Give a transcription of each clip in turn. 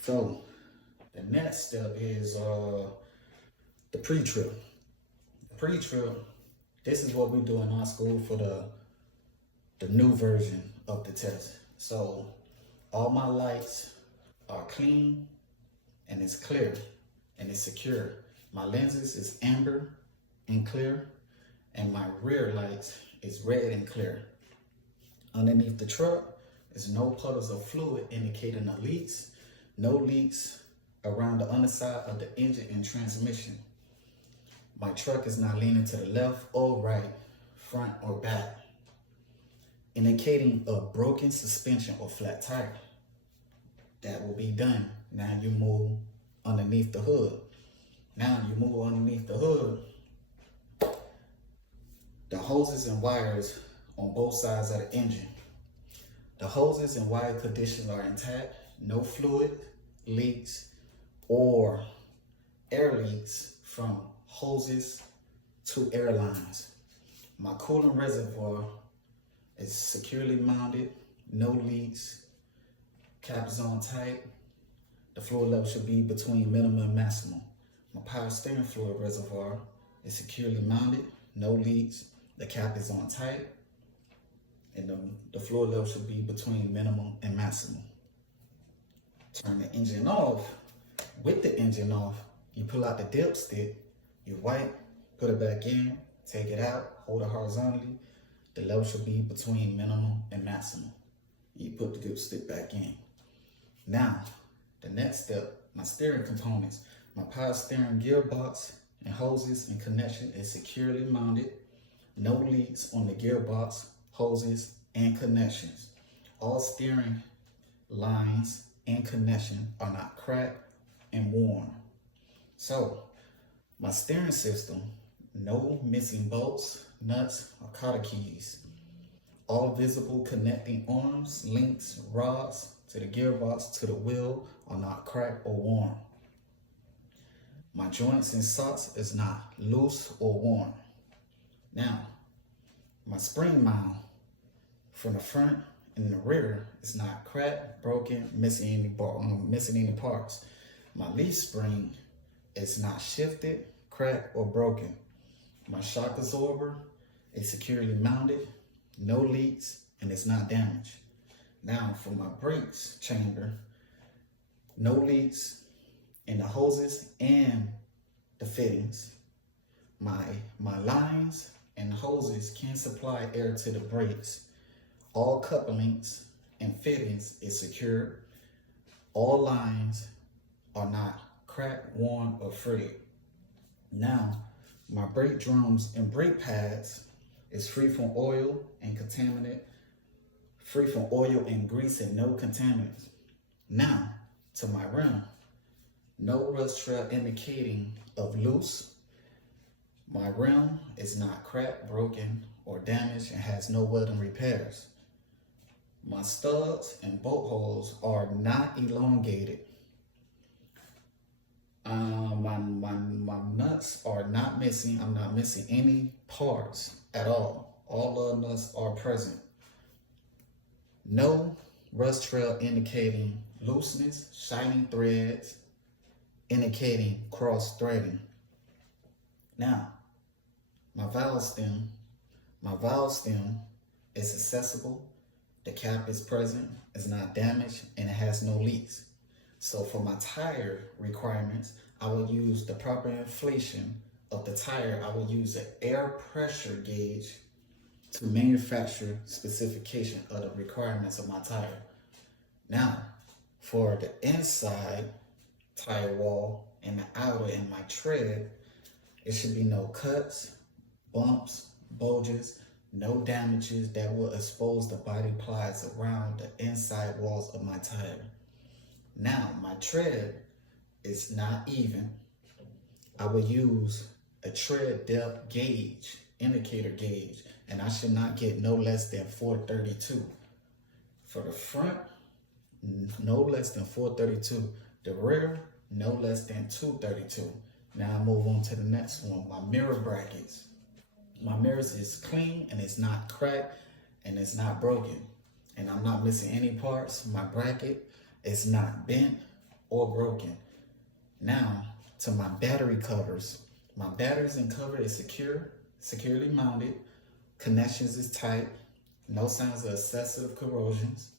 So the next step is the pre-trip. The pre-trip, this is what we do in our school for the new version of the test. So all my lights are clean and it's clear and it's secure. My lenses is amber and clear, and my rear lights is red and clear. Underneath the truck is no puddles of fluid indicating the leaks, no leaks around the underside of the engine and transmission. My truck is not leaning to the left or right, front or back, indicating a broken suspension or flat tire. That will be done. Now you move underneath the hood. Now you move underneath the hood. The hoses and wires on both sides of the engine. The hoses and wire conditions are intact. No fluid leaks or air leaks from hoses to air lines. My coolant reservoir is securely mounted. No leaks. Cap is on tight. The fluid level should be between minimum and maximum. My power steering fluid reservoir is securely mounted. No leaks. The cap is on tight. And the fluid level should be between minimum and maximum. Turn the engine off. With the engine off, you pull out the dipstick, you wipe, put it back in, take it out, hold it horizontally. The level should be between minimum and maximum. You put the dipstick back in. Now, the next step, my steering components. My power steering gearbox and hoses and connection is securely mounted. No leaks on the gearbox, hoses, and connections. All steering lines and connection are not cracked and worn. So, my steering system, no missing bolts, nuts, or cotter keys. All visible connecting arms, links, rods to the gearbox to the wheel are not cracked or worn. My joints and socks is not loose or worn. Now, my spring mount from the front and the rear is not cracked, broken, missing any parts. My leaf spring is not shifted, cracked, or broken. My shock absorber is securely mounted, no leaks, and it's not damaged. Now for my brakes chamber, no leaks in the hoses and the fittings. My lines and hoses can supply air to the brakes. All couplings and fittings is secured. All lines are not cracked, worn, or frayed. Now, my brake drums and brake pads is free from oil and contaminant, free from oil and grease and no contaminants. Now, to my rim, no rust trail indicating of loose. My rim is not cracked, broken, or damaged and has no welding repairs. My studs and bolt holes are not elongated. My nuts are not missing. I'm not missing any parts at all. All the nuts are present. No rust trail indicating looseness, shining threads indicating cross threading. Now, my valve stem is accessible. The cap is present, it's not damaged, and it has no leaks. So for my tire requirements, I will use the proper inflation of the tire. I will use an air pressure gauge to manufacture specification of the requirements of my tire. Now, for the inside tire wall and the outer and my tread, it should be no cuts, bumps, bulges, no damages that will expose the body plies around the inside walls of my tire. Now, my tread is not even. I will use a tread depth gauge, indicator gauge, and I should not get no less than 432. For the front, no less than 432. The rear, no less than 232. Now I move on to the next one, my mirror brackets. My mirrors is clean and it's not cracked and it's not broken. And I'm not missing any parts. My bracket is not bent or broken. Now, to my battery covers. My batteries and cover is securely mounted. Connections is tight. No signs of excessive corrosions.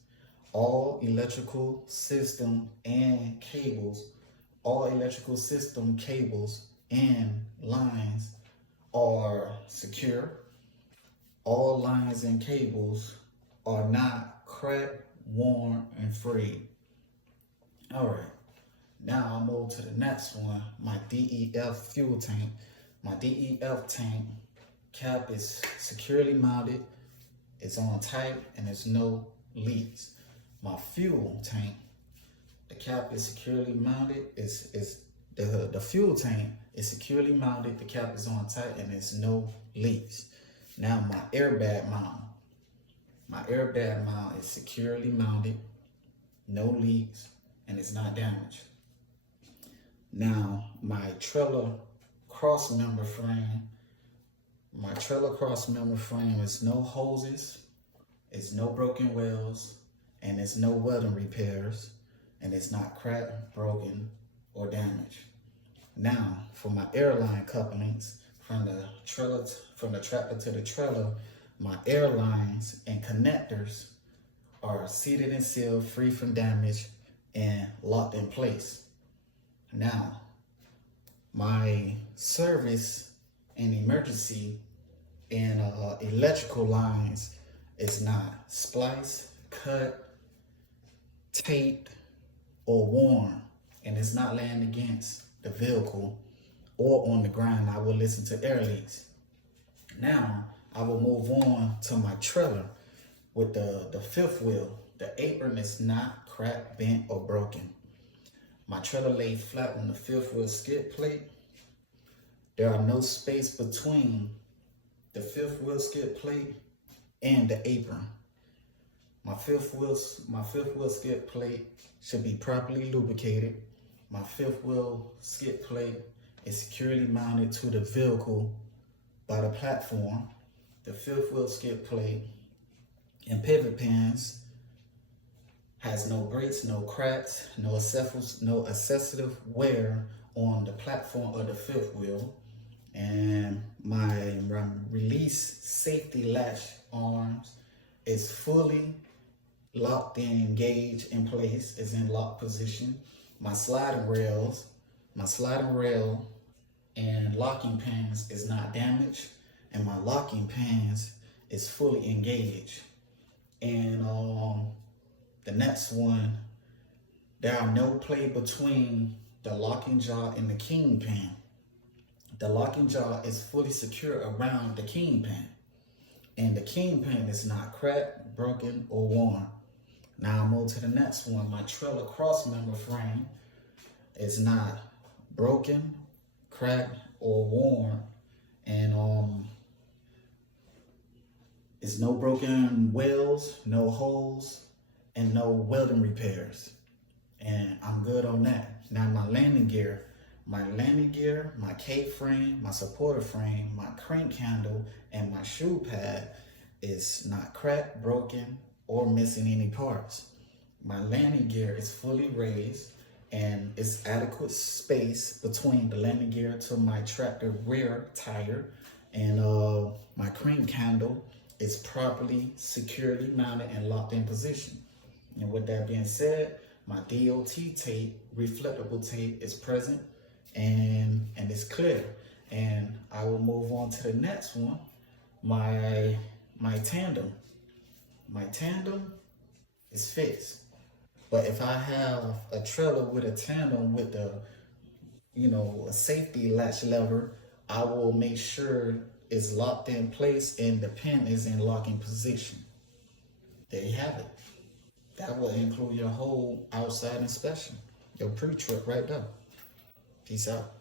All electrical system and cables, all electrical system cables and lines are secure. All lines and cables are not cracked, worn, and frayed. All right. Now I'll move to the next one, my DEF fuel tank. My DEF tank cap is securely mounted, it's on tight, and there's no leaks. My fuel tank, the cap is securely mounted, the fuel tank is securely mounted, the cap is on tight, and there's no leaks. Now my airbag mount. My airbag mount is securely mounted, no leaks, and it's not damaged. Now, my trailer cross member frame. My trailer cross member frame is no hoses, it's no broken welds, and it's no welding repairs, and it's not cracked, broken, or damaged. Now, for my airline couplings, from the tractor to the trailer, my airlines and connectors are seated and sealed, free from damage, and locked in place. Now, my service and emergency and electrical lines is not spliced, cut, taped, or worn, and it's not laying against the vehicle or on the ground. I will listen to air leaks. Now, I will move on to my trailer with the fifth wheel. The apron is not cracked, bent, or broken. My trailer laid flat on the fifth wheel skid plate. There are no space between the fifth wheel skid plate and the apron. My fifth wheel skid plate should be properly lubricated. My fifth wheel skid plate is securely mounted to the vehicle by the platform. The fifth wheel skid plate and pivot pins has no breaks, no cracks, no excessive wear on the platform of the fifth wheel. And my release safety latch arms is fully locked in, engaged in place, is in lock position. My sliding rail and locking pins is not damaged, and my locking pins is fully engaged. And the next one, there are no play between the locking jaw and the kingpin. The locking jaw is fully secure around the kingpin, and the kingpin is not cracked, broken, or worn. Now I'll move to the next one. My trailer cross member frame is not broken, cracked, or worn, and it's no broken welds, no holes, and no welding repairs. And I'm good on that. Now my landing gear, my K-frame, my supporter frame, my crank handle, and my shoe pad is not cracked, broken, or missing any parts. My landing gear is fully raised, and it's adequate space between the landing gear to my tractor rear tire, and my crank handle is properly, securely mounted and locked in position. And with that being said, my DOT tape, reflectable tape, is present and it's clear. And I will move on to the next one, my tandem. My tandem is fixed. But if I have a trailer with a tandem with a safety latch lever, I will make sure it's locked in place and the pin is in locking position. There you have it. That will include your whole outside inspection, your pre-trip right there. Peace out.